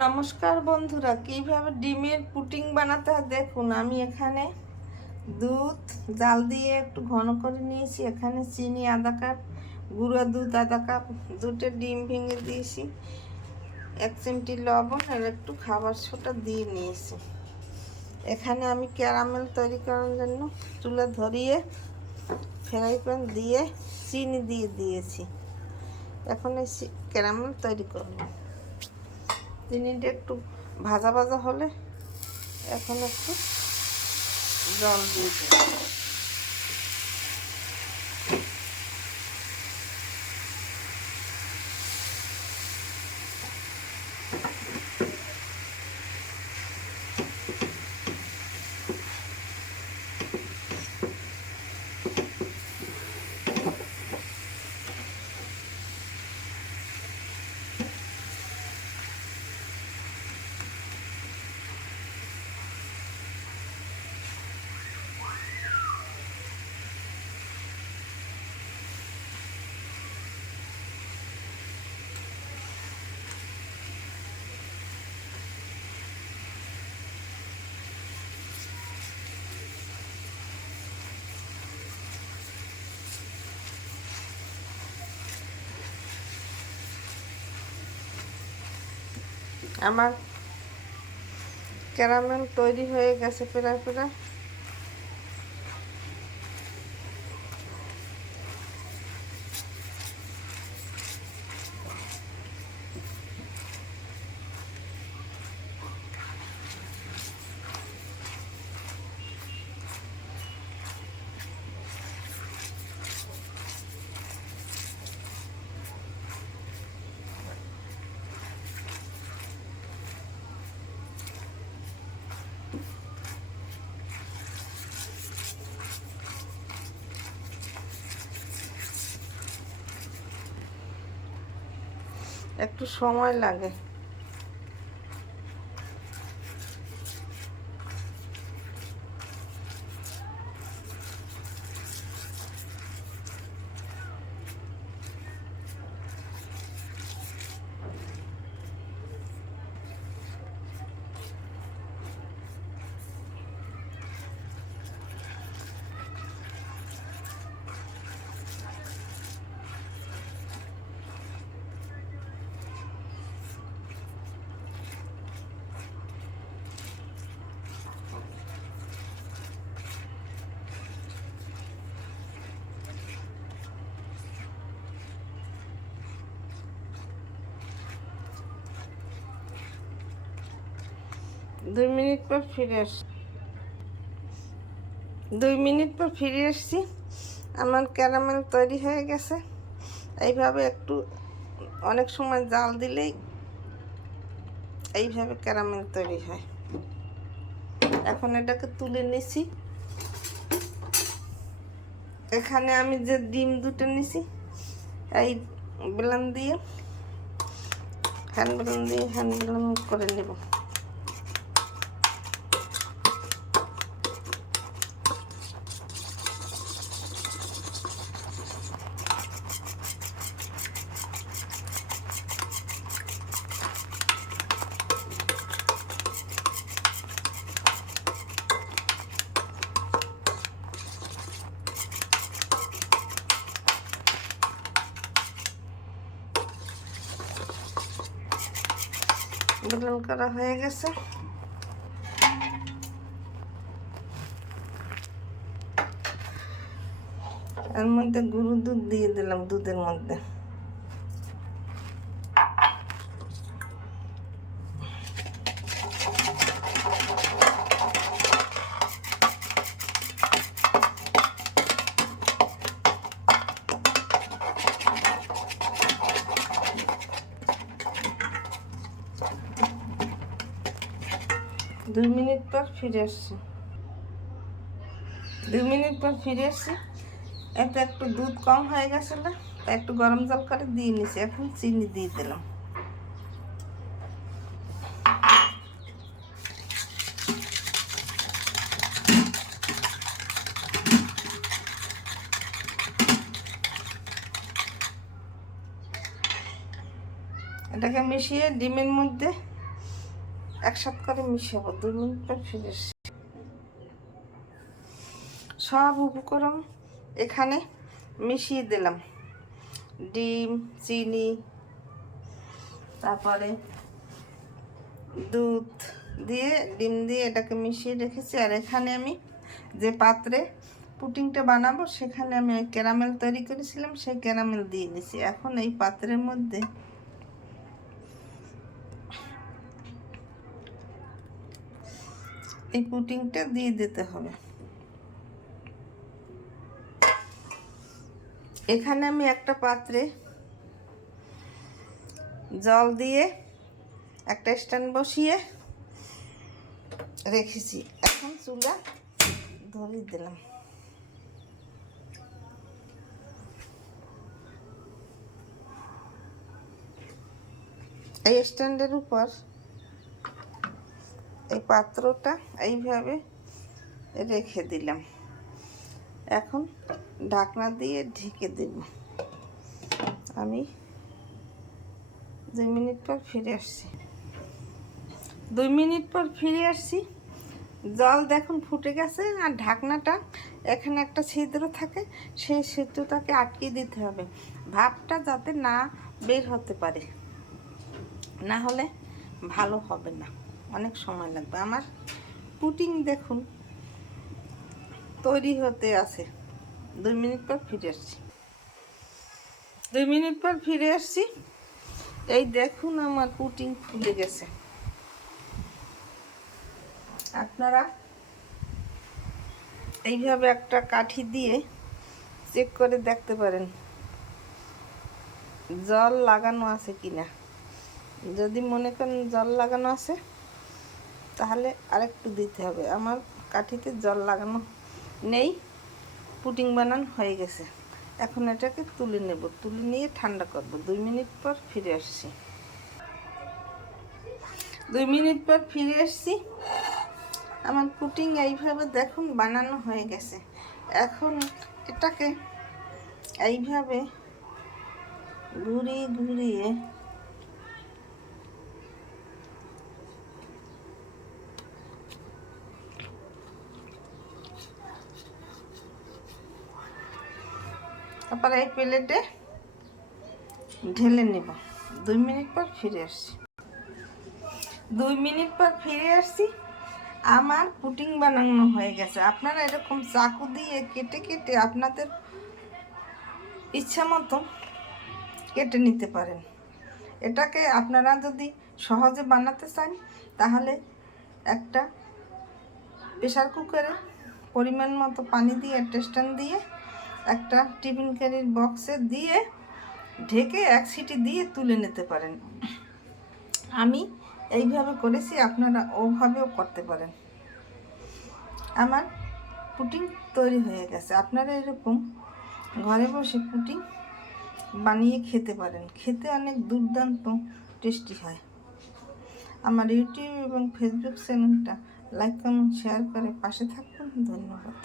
নমস্কার বন্ধুরা, কিভাবে ডিমের পুডিং বানাতে হয় দেখুন। আমি এখানে দুধ জাল দিয়ে একটু ঘন করে নিয়েছি। এখানে চিনি আধা কাপ, গুঁড়ো দুধ আধা কাপ, দুটো ডিম ভেঙে দিয়েছি, 1 চিমটি লবণ আর একটু খাবার সোডা দিয়ে নিয়েছি। এখানে আমি ক্যারামেল তৈরি করার জন্য চুলা ধরিয়ে ফ্রাই প্যান দিয়ে চিনি দিয়ে দিয়েছি। এখন এই ক্যারামেল তৈরি করব। চিনিটা একটু ভাজা ভাজা হলে এখন একটু জল দিয়ে দেব। আমার ক্যারামেল তৈরি হয়ে গেছে প্রায় প্রায়। একটু সময় লাগে। দুই মিনিট পর ফিরে আসছি। 2 মিনিট পর ফিরে এসছি। আমার ক্যারামেল তৈরি হয়ে গেছে। এইভাবে একটু অনেক সময় জাল দিলেই এইভাবে ক্যারামেল তৈরি হয়। এখন এটাকে তুলে নিছি। এখানে আমি যে ডিম দুটো নিছি, এই ব্লেন্ড দিয়ে হ্যান্ড ব্লেন্ড করে নেব। ব্লেন্ড করা হয়ে গেছে। এর মধ্যে গুঁড়ো দুধ দিয়ে দিলাম। দুধের মধ্যে দুই মিনিট পর ফিরে আসছি। 2 মিনিট পর ফিরে আসছি। এতে একটু দুধ কম হয়ে গেছিল, তাই একটু গরম জল করে দিয়ে নিছি। এখন চিনি দিয়ে দিলাম। এটাকে মিশিয়ে ডিমের মধ্যে একসাথে করে মিশাবো। 2 মিনিট পর ফিরে এসছি। সব উপকরণ এখানে মিশিয়ে দিলাম, ডিম, চিনি, তারপরে দুধ দিয়ে, ডিম দিয়ে এটাকে মিশিয়ে রেখেছি। আর এখানে আমি যে পাত্রে পুডিংটা বানাবো সেখানে আমি ওই ক্যারামেল তৈরি করেছিলাম, সেই ক্যারামেল দিয়ে দিছি। এখন এই পাত্রের মধ্যে এই পুডিংটা দিয়ে দিতে হবে। এখানে আমি একটা পাত্রে জল দিয়ে একটা স্ট্যান্ড বসিয়ে রেখেছি। এখন চুলা ধরিয়ে দিলাম। এই স্ট্যান্ডের উপর এই পাত্রটা এইভাবে রেখে দিলাম। এখন ঢাকনা দিয়ে ঢেকে দেব। আমি 2 মিনিট পর ফিরে আসছি। 2 মিনিট পর ফিরে আসছি। জল দেখুন ফুটে গেছে। আর ঢাকনাটা এখানে একটা ছিদ্র থাকে, সেই ছিদ্রটাকে আটকে দিতে হবে, ভাপটা যাতে না বের হতে পারে, না হলে ভালো হবে না, অনেক সময় লাগবে। আমার পুডিং দেখুন তৈরি হতে আছে। 2 মিনিট পর ফিরে আসছি। 2 মিনিট পর ফিরে আসছি। এই দেখুন আমার পুডিং ফুলে গেছে। আপনারা এইভাবে একটা কাঠি দিয়ে চেক করে দেখতে পারেন জল লাগানো আছে কিনা। যদি মনে করেন জল লাগানো আছে তাহলে আরেকটু দিতে হবে। আমার কাঠিতে জল লাগানো নেই, পুডিং বানানো হয়ে গেছে। এখন এটাকে তুলে নেব, তুলে নিয়ে ঠান্ডা করব। 2 মিনিট পর ফিরে আসছি। 2 মিনিট পর ফিরে আসছি। আমার পুডিং এইভাবে দেখুন বানানো হয়ে গেছে। এখন এটাকে এইভাবে ঘুরিয়ে ঘুরিয়ে তারপরে এই প্লেটে ঢেলে নেব। 2 মিনিট পর ফিরে আসছি। 2 মিনিট পর ফিরে আসছি। আমার পুডিং বানানো হয়ে গেছে। আপনারা এরকম চাকু দিয়ে কেটে কেটে আপনাদের ইচ্ছা মতো কেটে নিতে পারেন। এটাকে আপনারা যদি সহজে বানাতে চান তাহলে একটা প্রেসার কুকারে পরিমাণ মতো পানি দিয়ে টেস্টান দিয়ে একটা টিফিন ক্যারির বক্সে দিয়ে ঢেকে 1 সিটি দিয়ে তুলে নিতে পারেন। আমি এইভাবে করেছি, আপনারা ওভাবেও করতে পারেন। আমার পুডিং তৈরি হয়ে গেছে। আপনারা এরকম ঘরে বসে পুডিং বানিয়ে খেতে পারেন। খেতে অনেক দুর্দান্ত টেস্টি হয়। আমার ইউটিউব এবং ফেসবুক চ্যানেলটা লাইক, কমেন্ট, শেয়ার করে পাশে থাকুন। ধন্যবাদ।